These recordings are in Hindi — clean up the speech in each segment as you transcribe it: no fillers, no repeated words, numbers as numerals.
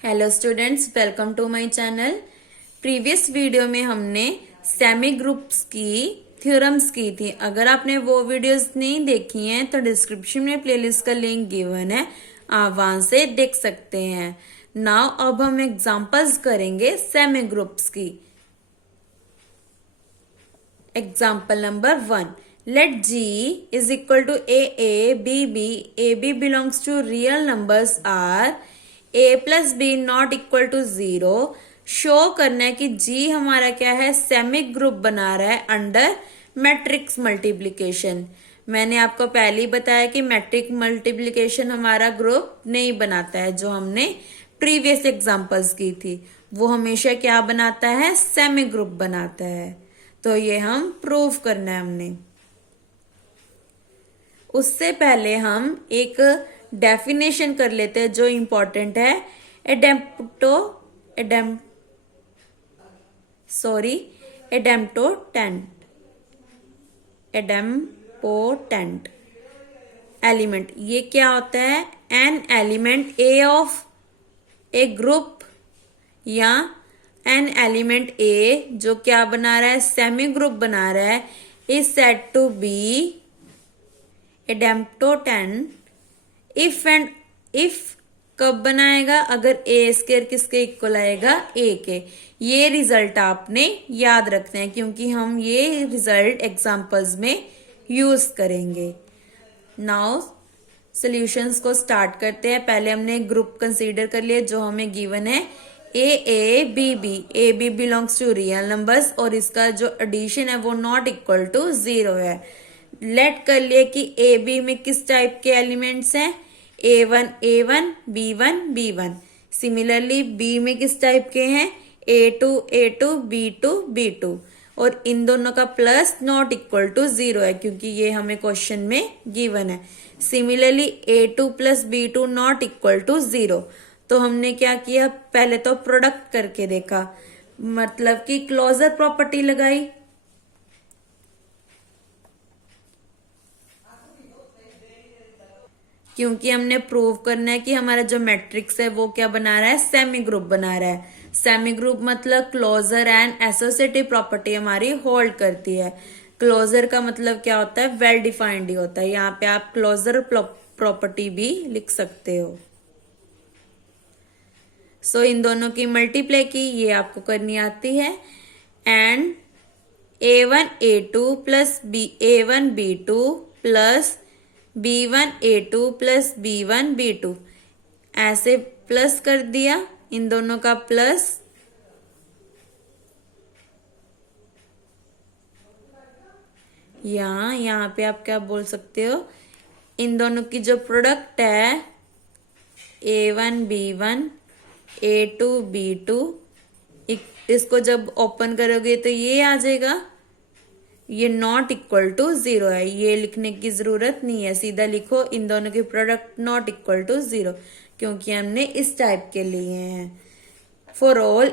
Hello students, welcome to my channel. Previous video में हमने सेमी ग्रुप्स की थ्योरम्स की थी। अगर आपने वो वीडियोस नहीं देखी हैं तो डिस्क्रिप्शन में प्लेलिस्ट का लिंक गिवन है, आप वहां से देख सकते हैं। नाउ अब हम एग्जांपल्स करेंगे सेमी ग्रुप्स की। Example number 1, let G is equal to AA, BB, AB belongs to real numbers are A plus B not equal to 0। Show करना है कि G हमारा क्या है, सेमिक ग्रुप बना रहा है अंडर मैट्रिक्स मल्टीप्लीकेशन। मैंने आपको पहले ही बताया कि मैट्रिक मल्टीप्लीकेशन हमारा ग्रुप नहीं बनाता है। जो हमने प्रीवियस एग्जांपल्स की थी वो हमेशा क्या बनाता है, सेमी ग्रुप बनाता है। तो ये हम प्रूव करना है हमने। उससे पहले हम एक डेफिनेशन कर लेते हैं जो इंपॉर्टेंट है। एडेम्पोटेंट एलिमेंट, ये क्या होता है? An element A of A group या एन एलिमेंट ए जो क्या बना रहा है, सेमी ग्रुप बना रहा है, is said to be idempotent if कब बनाएगा, अगर ए स्क्वायर किसके इक्वल आएगा, ए के। ये रिजल्ट आपने याद रखना है क्योंकि हम ये रिजल्ट एग्जांपल्स में यूज करेंगे। नाउ सॉल्यूशंस को स्टार्ट करते हैं। पहले हमने ग्रुप कंसीडर कर लिया जो हमें गिवन है a b b. A b belongs to real numbers और इसका जो एडिशन है वो नॉट इक्वल टू 0 है। लेट कर लिए कि ए बी में किस टाइप के एलिमेंट्स हैं, A1 B1 B1। Similarly B में किस टाइप के हैं, A2 B2 B2। और इन दोनों का प्लस नॉट इक्वल टू 0 है क्योंकि ये हमें क्वेश्चन में गिवन है। Similarly A2 plus B2 not equal to 0। तो हमने क्या किया, पहले तो प्रोडक्ट करके देखा, मतलब कि क्लोजर प्रॉपर्टी लगाई। क्योंकि हमने प्रूव करना है कि हमारा जो मैट्रिक्स है वो क्या बना रहा है, सेमी ग्रुप बना रहा है। सेमी ग्रुप मतलब क्लोजर एंड एसोसिएटिव प्रॉपर्टी हमारी होल्ड करती है। क्लोजर का मतलब क्या होता है, वेल डिफाइंड ही होता है। यहाँ पे आप क्लोजर प्रॉपर्टी भी लिख सकते हो। सो इन दोनों की मल्टीप्लाई की, ये आपको करनी आती है। And A1 A2 plus A1 B2 plus B1 A2 plus B1 B2, ऐसे प्लस कर दिया इन दोनों का प्लस। यहाँ पे आप क्या बोल सकते हो, इन दोनों की जो प्रोडक्ट है A1 B1 A2 B2, इसको जब ओपन करोगे तो ये आ जाएगा। ये नॉट इक्वल टू 0 है, ये लिखने की जरूरत नहीं है, सीधा लिखो इन दोनों के प्रोडक्ट नॉट इक्वल टू 0 क्योंकि हमने इस टाइप के लिए हैं। For all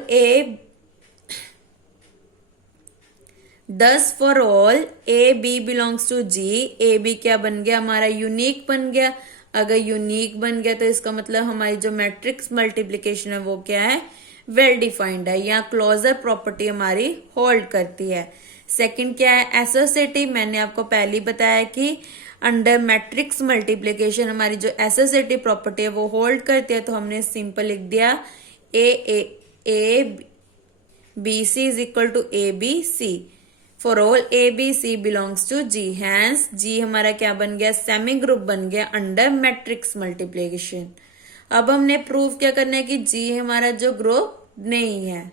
for all a b belongs to G. A b क्या बन गया, हमारा यूनिक बन गया। अगर यूनिक बन गया तो इसका मतलब हमारी जो मैट्रिक्स मल्टीप्लीकेशन है वो क्या है, वेल डिफाइंड है। यहाँ क्लोजर प्रॉपर्टी हमारी होल्ड करती है। सेकंड क्या है, एसोसिएटिव। मैंने आपको पहले ही बताया कि अंडर मैट्रिक्स मल्टीप्लीकेशन हमारी जो एसोसिएटिव प्रॉपर्टी है वो होल्ड करती है। तो हमने सिंपल लिख दिया a b c is equal to a b c. For all a b c belongs to G, hence G हमारा क्या बन गया, सेमी ग्रुप बन गया अंडर मैट्रिक्स मल्टीप्लीकेशन। अब हमने प्रूव क्या करना है कि जी हमारा जो ग्रुप नहीं है।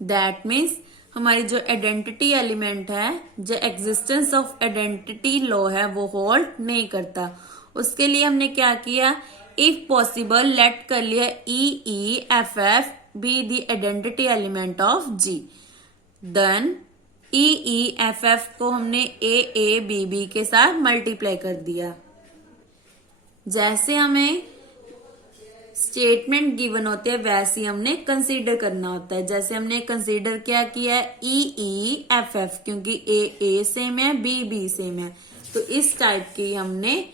दैट मीन्स हमारी जो आइडेंटिटी एलिमेंट है, जो एग्जिस्टेंस ऑफ आइडेंटिटी लॉ है वो होल्ड नहीं करता। उसके लिए हमने क्या किया, इफ पॉसिबल लेट कर लिया EEFF be the identity element of G. Then EEFF को हमने AABB के साथ मल्टीप्लाई कर दिया। जैसे हमें स्टेटमेंट गिवन होते हैं वैसे ही हमने कंसीडर करना होता है। जैसे हमने कंसीडर क्या किया है, EEFF क्योंकि A सेम है B सेम है, तो इस टाइप की हमने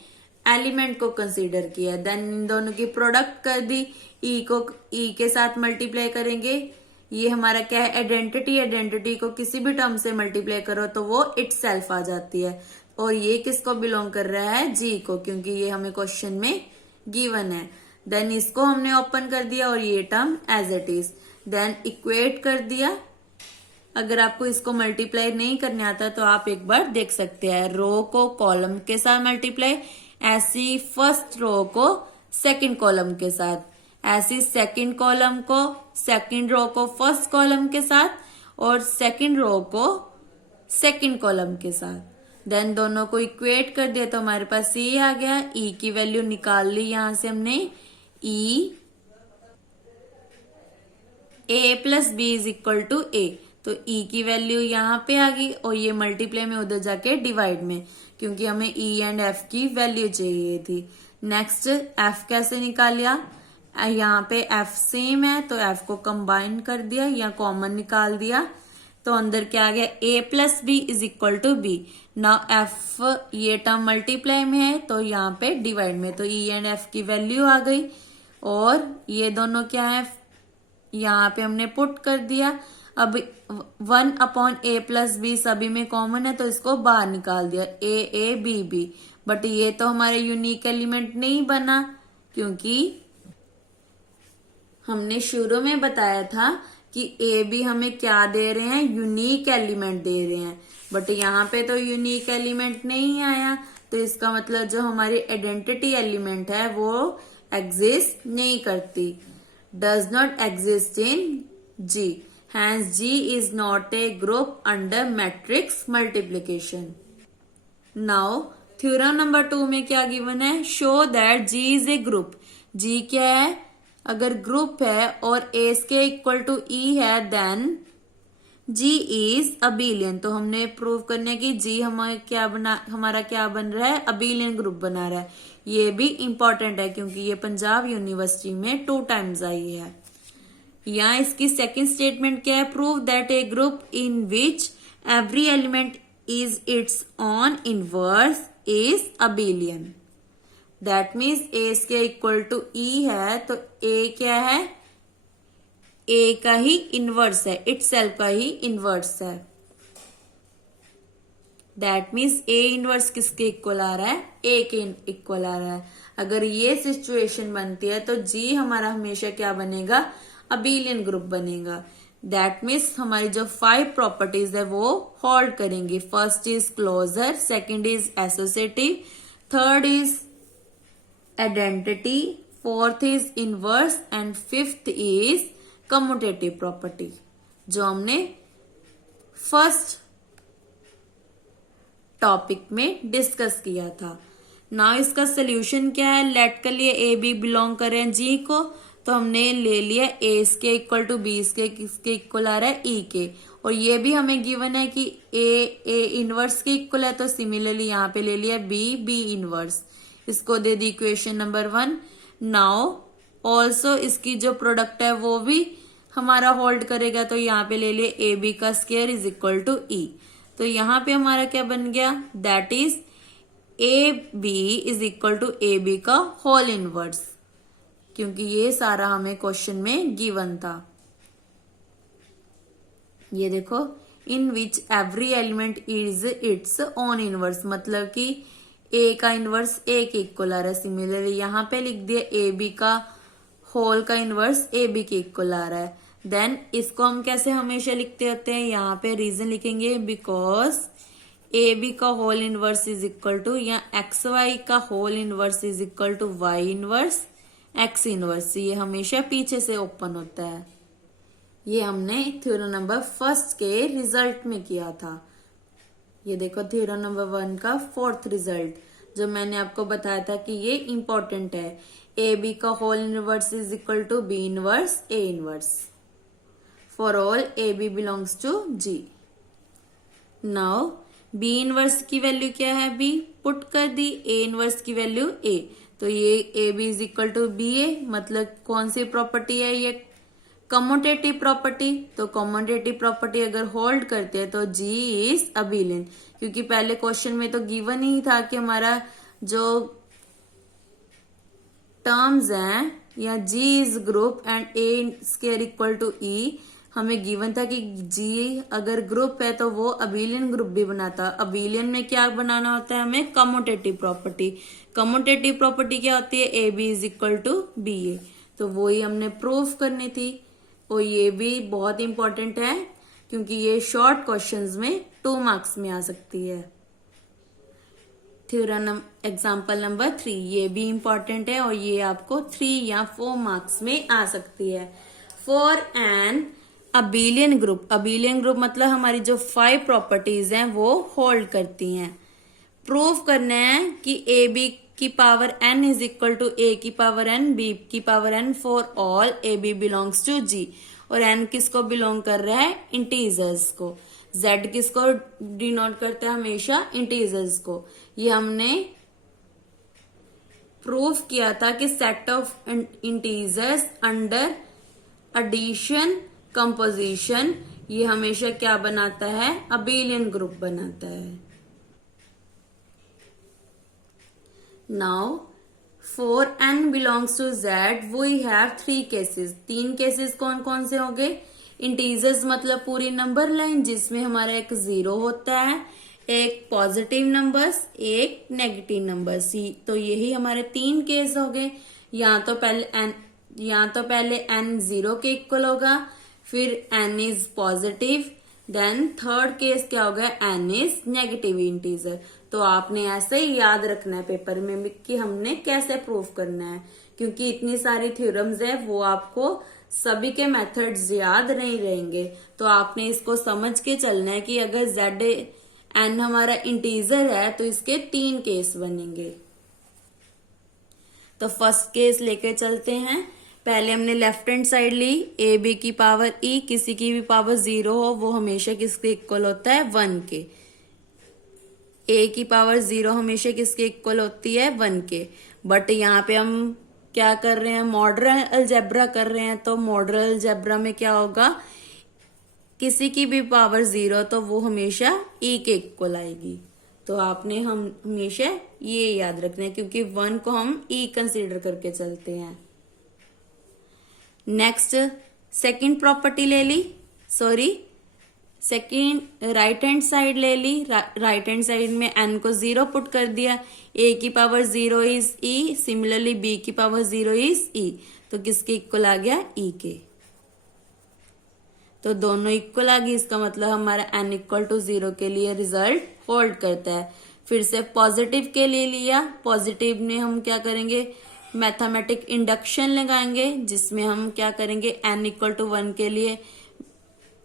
एलिमेंट को कंसीडर किया, देन इन दोनों की प्रोडक्ट कर दी, ई को ई के साथ मल्टीप्लाई करेंगे, ये हमारा क्या है आइडेंटिटी, आइडेंटिटी को किसी भी टर्म से मल्टीप्लाई करो तो वो इटसेल्फ आ जाती है, और ये किसको बिलोंग कर रहा है जी को, क्योंकि ये हमें क्वेश्चन में गिवन है। देन इसको हमने ओपन कर दिया और ये term as it is, then equate कर दिया। अगर आपको इसको मल्टीप्लाई नहीं करने आता तो आप एक बार देख सकते हैं, रो को कॉलम के साथ मल्टीप्लाई, ऐसी फर्स्ट रो को सेकंड कॉलम के साथ, ऐसी सेकंड कॉलम को सेकंड रो को फर्स्ट कॉलम के साथ, और सेकंड रो को सेकंड कॉलम के साथ। देन दोनों को इक्वेट कर दिया तो हमारे पास ये आ गया, ई की वैल्यू निकाल ली यहां से हमने, e a plus b is equal to a, तो ई की वैल्यू यहाँ पे आ गई, और ये मल्टीप्लाई में उधर जाके डिवाइड में, क्योंकि हमें ई एंड एफ की वैल्यू चाहिए थी। नेक्स्ट एफ कैसे निकालिया, यहाँ पे एफ सेम है तो एफ को कंबाइन कर दिया या कॉमन निकाल दिया, तो अंदर क्या आ गया, a plus b is equal to b. Now f ये टर्म मल्टीप्लाई में है तो यहाँ पे डिवाइड में, तो ई एंड एफ की वैल्यू आ गई, और ये दोनों क्या है यहाँ पे हमने पुट कर दिया। अब 1/a प्लस बी सभी में कॉमन है तो इसको बाहर निकाल दिया, a b b, बट ये तो हमारे यूनिक एलिमेंट नहीं बना, क्योंकि हमने शुरू में बताया था कि ए बी हमें क्या दे रहे हैं, यूनिक एलिमेंट दे रहे हैं, बट यहाँ पे तो यूनिक एलिमेंट नहीं आया, तो इसका मतलब जो हमारी आइडेंटिटी एलिमेंट है वो एग्जिस्ट नहीं करती, does not exist in G, hence G is not a group under matrix multiplication. Now theorem number 2 में क्या गिवन है, show that G is a group. G क्या है, अगर ग्रुप है और A के इक्वल टू E है देन G is abelian, तो हमने प्रूव करने की G हमारा क्या बन रहा है, abelian ग्रुप बना रहा है। ये भी इंपॉर्टेंट है क्योंकि ये पंजाब यूनिवर्सिटी में 2 टाइम्स आई है। यहाँ इसकी सेकंड स्टेटमेंट क्या है, prove that a group in which every element is its own inverse is abelian. That means a के इक्वल टू ई है तो ए क्या है, ए का ही इनवर्स है, इटसेल्फ का ही इनवर्स है। दैट मीन्स ए इनवर्स किसके इक्वल आ रहा है, ए के इक्वल आ रहा है। अगर ये सिचुएशन बनती है तो जी हमारा हमेशा क्या बनेगा, अबेलियन ग्रुप बनेगा। दैट मीन्स हमारी जो 5 प्रॉपर्टीज है वो होल्ड करेंगी। First is closure, second is associative, third is identity, fourth is inverse and fifth is commutative property, जो हमने फर्स्ट टॉपिक में डिस्कस किया था। नाउ इसका सोल्यूशन क्या है, लेट कर लिए ए बी बिलोंग करें जी को, तो हमने ले लिया ए के इक्वल टू बी के किसके इक्वल आ रहा है, ई के, और ये भी हमें गिवन है कि ए इनवर्स के इक्वल है, तो सिमिलरली यहाँ पे ले लिया बी इनवर्स, इसको दे दी इक्वेशन नंबर 1। नाउ ऑल्सो इसकी जो प्रोडक्ट है वो भी हमारा होल्ड करेगा, तो यहाँ पे ले लिया ए बी का square is equal to e, तो यहाँ पे हमारा क्या बन गया, that is a b is equal to a b का होल इनवर्स, क्योंकि ये सारा हमें क्वेश्चन में गिवन था। ये देखो, in which every element is its own inverse, मतलब कि ए का इनवर्स ए के इक्वल आ रहा है। सिमिलरली यहाँ पे लिख दिया ए बी का होल का इनवर्स ए बी के इक्वल आ रहा है। देन इसको हम कैसे हमेशा लिखते होते हैं, यहाँ पे रीजन लिखेंगे, बिकॉज ए बी का whole inverse is equal to, या एक्स वाई का whole inverse is equal to y inverse x inverse, ये हमेशा पीछे से ओपन होता है। ये हमने थ्योरम नंबर 1 के रिजल्ट में किया था। ये देखो थ्योरम नंबर 1 का 4th रिजल्ट, जो मैंने आपको बताया था कि ये इंपॉर्टेंट है। ए बी का whole inverse is equal to b inverse a inverse for all a b belongs to G. Now b inverse की वैल्यू क्या है, बी पुट कर दी, ए इनवर्स की वैल्यू ए, तो ये a b is equal to b a, मतलब कौन सी प्रॉपर्टी है ये, कम्यूटेटिव प्रॉपर्टी। तो कम्यूटेटिव प्रॉपर्टी अगर होल्ड करते हैं तो जी इज अबेलियन, क्योंकि पहले क्वेश्चन में तो गिवन ही था कि हमारा जो टर्म्स हैं या G is group and a square equal to e, हमें गिवन था कि G अगर ग्रुप है तो वो अबिलियन ग्रुप भी बनाता। अबिलियन में क्या बनाना होता है हमें, कम्यूटेटिव प्रॉपर्टी। कम्यूटेटिव प्रॉपर्टी क्या होती है, a b is equal to b a, तो वो ही हमने प्रूफ करनी थी। और ये भी बहुत इंपॉर्टेंट है क्योंकि ये शॉर्ट क्वेश्चंस में 2 मार्क्स में आ सकती है। थ्योरम एग्जाम्पल नंबर 3, ये भी इंपॉर्टेंट है और ये आपको 3 या 4 मार्क्स में आ सकती है। For an abelian group, abelian group मतलब हमारी जो 5 प्रॉपर्टीज हैं वो होल्ड करती हैं। प्रूफ करना है कि ए बी की power n is equal to a की पावर n, b की power n for all a b belongs to g। और n किसको बिलोंग कर रहा है, इंटीजर्स को। z किसको डिनोट करता है, हमेशा इंटीजर्स को। ये हमने प्रूफ किया था कि set of integers under addition composition ये हमेशा क्या बनाता है, अबिलियन ग्रुप बनाता है। Now for n belongs to z we have 3 cases. 3 cases कौन कौन से होंगे, इंटीजर्स मतलब पूरी नंबर लाइन जिसमें हमारा एक 0 होता है, एक पॉजिटिव नंबर्स, एक नेगेटिव नंबर्स। तो यही हमारे 3 केस हो गए। या तो पहले n 0 के इक्वल होगा, फिर n is positive, then third case क्या होगा, n इज नेगेटिव इंटीजर। तो आपने ऐसे ही याद रखना है पेपर में कि हमने कैसे प्रूफ करना है, क्योंकि इतनी सारी थ्योरम्स है वो आपको सभी के मेथड्स याद नहीं रहेंगे। तो आपने इसको समझ के चलना है कि अगर n हमारा इंटीजर है तो इसके 3 केस बनेंगे। तो फर्स्ट केस लेके चलते हैं। पहले हमने लेफ्ट हैंड साइड ली, ए बी की पावर ई, किसी की भी पावर 0 हो वो हमेशा किसके इक्वल होता है, 1 के। ए की पावर 0 हमेशा किसके इक्वल होती है, 1 के। बट यहाँ पे हम क्या कर रहे हैं, मॉडर्न अलजेब्रा कर रहे हैं। तो मॉडर्न अलजेब्रा में क्या होगा, किसी की भी पावर 0 तो वो हमेशा ई के इक्वल आएगी। तो आपने हम हमेशा ये याद रखना है क्योंकि 1 को हम ई कंसीडर करके चलते हैं। नेक्स्ट सेकंड प्रॉपर्टी ले ली, सेकंड राइट हैंड साइड ले ली। राइट हैंड साइड में n को 0 पुट कर दिया, a की power 0 is e, similarly b की पावर 0 इज e। तो किसके इक्वल आ गया, e के। तो दोनों इक्वल आ गई, इसका मतलब हमारा n इक्वल टू 0 के लिए रिजल्ट होल्ड करता है। फिर से पॉजिटिव के लिए लिया, पॉजिटिव में हम क्या करेंगे, मैथमेटिक इंडक्शन लगाएंगे जिसमें हम क्या करेंगे, n इक्वल टू 1 के लिए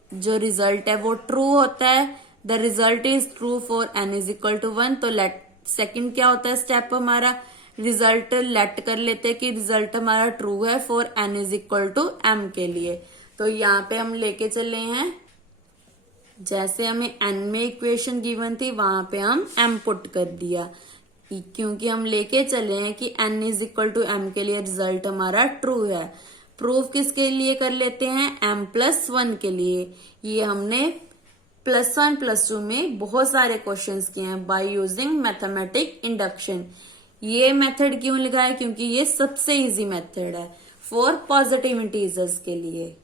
जो रिजल्ट है वो ट्रू होता है। The result is true for n is equal to 1। तो लेट सेकंड क्या होता है स्टेप हमारा, रिजल्ट लेट कर लेते हैं कि रिजल्ट हमारा ट्रू है for n is equal to m के लिए। तो यहाँ पे हम लेके चले हैं, जैसे हमें n में इक्वेशन गिवन थी वहां पे हम m पुट कर दिया, क्योंकि हम लेके चले हैं कि n is equal to m के लिए रिजल्ट हमारा ट्रू है। प्रूफ किसके लिए कर लेते हैं, m+1 के लिए। ये हमने +1 +2 में बहुत सारे क्वेश्चंस किए हैं बाय यूजिंग मैथमेटिक इंडक्शन। ये मेथड क्यों लगाया, क्योंकि ये सबसे इजी मेथड है फॉर पॉजिटिव इंटीजर्स के लिए।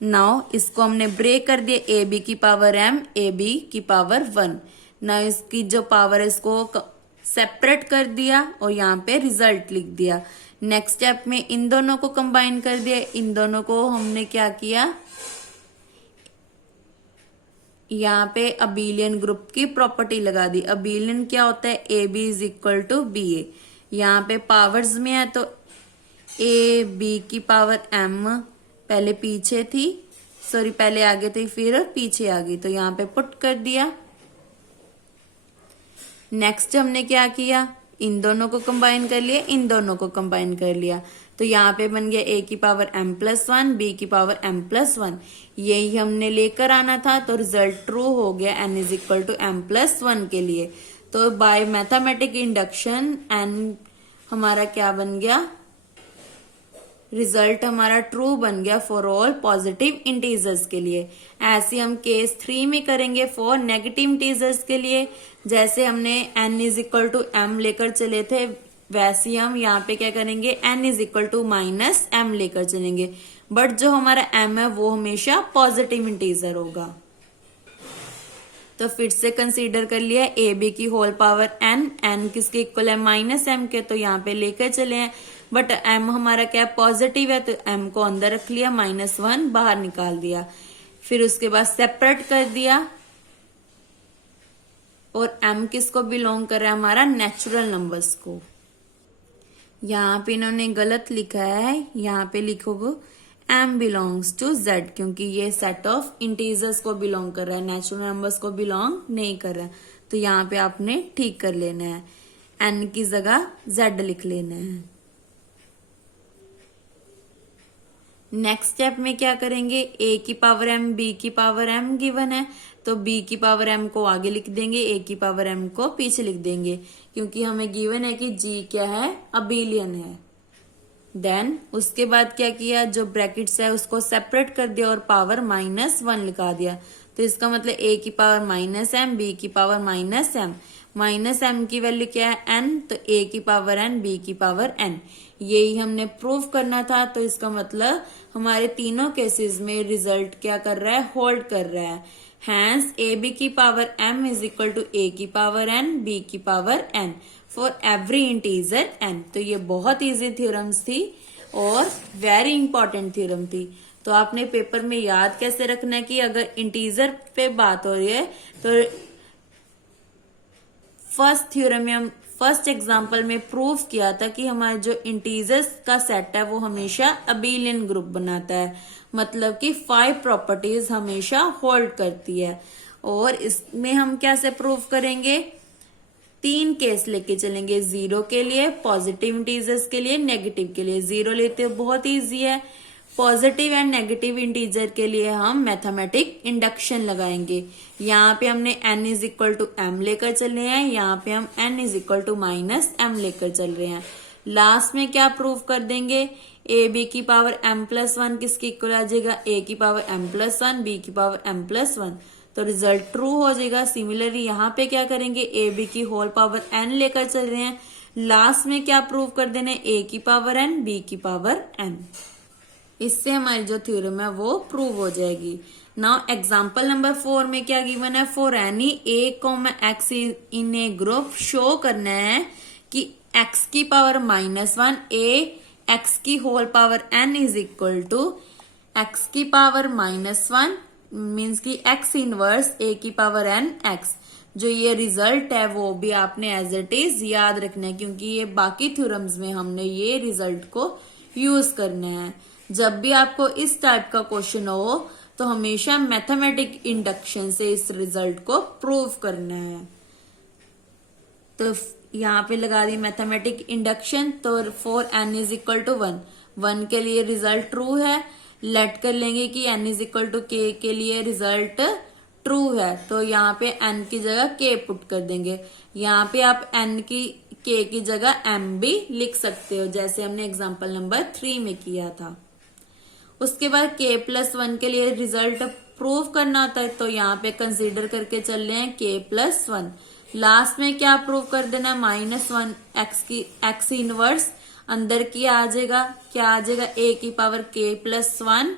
नाउ इसको हमने ब्रेक कर दिया, ए बी की पावर m, ए बी की पावर 1। नाउ इसकी जो पावर है इसको सेपरेट कर दिया और यहाँ पे रिजल्ट लिख दिया। नेक्स्ट स्टेप में इन दोनों को कंबाइन कर दिया, इन दोनों को हमने क्या किया, यहाँ पे अबिलियन ग्रुप की प्रॉपर्टी लगा दी। अबिलियन क्या होता है, a b is equal to b a. यहाँ पे पावर्स में है तो ए बी की पावर m पहले पीछे थी, पहले आगे थी फिर पीछे आ गई, तो यहाँ पे पुट कर दिया। नेक्स्ट हमने क्या किया, इन दोनों को कंबाइन कर लिया, इन दोनों को कंबाइन कर लिया। तो यहाँ पे बन गया a की पावर m+1, b की पावर m+1। यही हमने लेकर आना था, तो रिजल्ट ट्रू हो गया n is equal to m+1 के लिए। तो बाय मैथमेटिक इंडक्शन n हमारा क्या बन गया, रिजल्ट हमारा ट्रू बन गया फॉर ऑल पॉजिटिव इंटीजर्स के लिए। ऐसे हम केस 3 में करेंगे फॉर नेगेटिव इंटीजर्स के लिए। जैसे हमने n is equal to m लेकर चले थे, वैसे हम यहाँ पे क्या करेंगे, n is equal to minus m लेकर चलेंगे, बट जो हमारा m है वो हमेशा पॉजिटिव इंटीजर होगा। तो फिर से कंसीडर कर लिया ए बी की होल पावर n किसके इक्वल है, माइनस m के, तो यहाँ पे लेकर चले हैं, बट m हमारा क्या पॉजिटिव है, तो m को अंदर रख लिया, -1 बाहर निकाल दिया। फिर उसके बाद सेपरेट कर दिया, और m किसको बिलोंग कर रहा है, हमारा नेचुरल नंबर्स को। यहाँ पे इन्होंने गलत लिखा है, यहाँ पे लिखोगे m बिलोंग्स टू z, क्योंकि ये सेट ऑफ इंटीजर्स को बिलोंग कर रहा है, नेचुरल नंबर्स को बिलोंग नहीं कर रहा है। तो यहाँ पे आपने ठीक कर लेना है, n की जगह z लिख लेना है। नेक्स्ट स्टेप में क्या करेंगे, a की पावर m b की पावर m गिवन है, तो b की पावर m को आगे लिख देंगे, a की पावर m को पीछे लिख देंगे, क्योंकि हमें गिवन है कि g क्या है, अबिलियन है। देन उसके बाद क्या किया, जो ब्रैकेट्स है उसको सेपरेट कर दिया और पावर -1 लिखा दिया। तो इसका मतलब a की पावर -m, b की पावर -m, -m की वैल्यू क्या है, n, तो a की पावर n, b की पावर n। यही हमने प्रूव करना था। तो इसका मतलब हमारे तीनों केसेस में रिजल्ट क्या कर रहा है, होल्ड कर रहा है। हैंस ए बी की power m is equal to a की पावर n, b की power n for every integer n। तो ये बहुत इजी थ्योरम्स थी और वेरी इंपॉर्टेंट थ्योरम थी। तो आपने पेपर में याद कैसे रखना है कि अगर इंटीजर पे बात हो रही है तो फर्स्ट थ्योरम में हम फर्स्ट एग्जांपल में प्रूव किया था कि हमारे जो इंटीजर्स का सेट है वो हमेशा अबिलियन ग्रुप बनाता है, मतलब कि 5 प्रॉपर्टीज हमेशा होल्ड करती है। और इसमें हम कैसे प्रूव करेंगे, 3 केस लेके चलेंगे, 0 के लिए, पॉजिटिव इंटीजर्स के लिए, नेगेटिव के लिए। 0 लेते हो बहुत इजी है, पॉजिटिव एंड नेगेटिव इंटीजर के लिए हम मैथमेटिक इंडक्शन लगाएंगे। यहाँ पे हमने n is equal to m लेकर चल रहे हैं, यहाँ पे हम n is equal to -m लेकर चल रहे हैं। लास्ट में क्या प्रूव कर देंगे, a b की पावर m+1 किसके इक्वल आ जाएगा, a की पावर m+1, b की पावर m+1, तो रिजल्ट ट्रू हो जाएगा। सिमिलरली यहाँ पे क्या करेंगे, a b की होल पावर n लेकर चल रहे हैं, लास्ट में क्या प्रूव कर देने, a की पावर n, b की पावर n। इससे हमारी जो थ्योरम है वो प्रूव हो जाएगी। नाउ एग्जांपल नंबर 4 में क्या गिवन है, for any a, x in a group show करना है कि x की पावर -1 a x की whole power n is equal to x की पावर -1 मीन्स की x इनवर्स a की पावर n x। जो ये रिजल्ट है वो भी आपने एज इट इज याद रखना है, क्योंकि ये बाकी थ्योरम्स में हमने ये रिजल्ट को यूज करना है। जब भी आपको इस टाइप का क्वेश्चन हो तो हमेशा मैथमेटिक इंडक्शन से इस रिजल्ट को प्रूव करना है। तो यहाँ पे लगा दी मैथमेटिक इंडक्शन, तो for n is equal to 1 के लिए रिजल्ट ट्रू है। लेट कर लेंगे कि n is equal to k के लिए रिजल्ट ट्रू है, तो यहाँ पे n की जगह k पुट कर देंगे। यहाँ पे आप n की k की जगह m भी लिख सकते हो, जैसे हमने एग्जाम्पल नंबर 3 में किया था। उसके बाद k+1 के लिए रिजल्ट प्रूव करना होता है, तो यहाँ पे कंसीडर करके चल रहे हैं k+1। लास्ट में क्या प्रूव कर देना, -1 x इनवर्स अंदर की आ जाएगा, क्या आ जाएगा, a की पावर k+1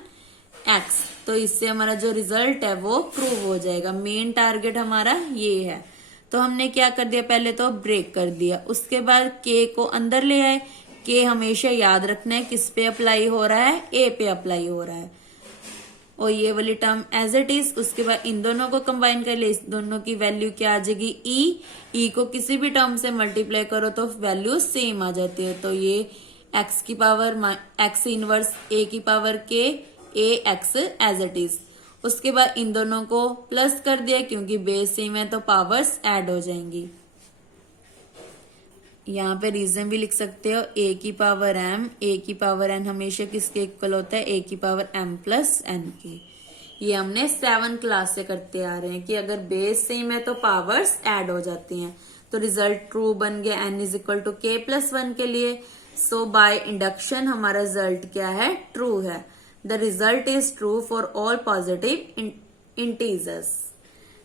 x। तो इससे हमारा जो रिजल्ट है वो प्रूव हो जाएगा। मेन टारगेट हमारा ये है। तो हमने क्या कर दिया, पहले तो ब्रेक कर दिया, उसके बाद k को अंदर ले आए। k हमेशा याद रखना है किस पे अप्लाई हो रहा है, a पे अप्लाई हो रहा है, और ये वाली टर्म एज इट इज। उसके बाद इन दोनों को कंबाइन कर ले, इस दोनों की वैल्यू क्या आ जाएगी, e को किसी भी टर्म से मल्टीप्लाई करो तो वैल्यू सेम आ जाती है। तो ये x की पावर x इनवर्स a की power k ax as it is. उसके बाद इन दोनों को प्लस कर दिया, क्योंकि बेस सेम है तो पावर्स ऐड हो जाएंगी। यहाँ पे रीजन भी लिख सकते हो, a की पावर m, a की पावर n हमेशा किसके इक्वल होता है, a की पावर m+n की। ये हमने 7 क्लास से करते आ रहे हैं कि अगर बेस सेम है तो पावर्स ऐड हो जाती हैं। तो रिजल्ट ट्रू बन गया n is equal to k plus 1 के लिए। सो बाय इंडक्शन हमारा रिजल्ट क्या है, ट्रू है। The result is true for all positive integers.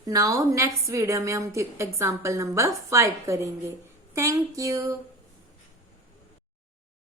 Now next video में हम एग्जाम्पल नंबर 5 करेंगे। Thank you.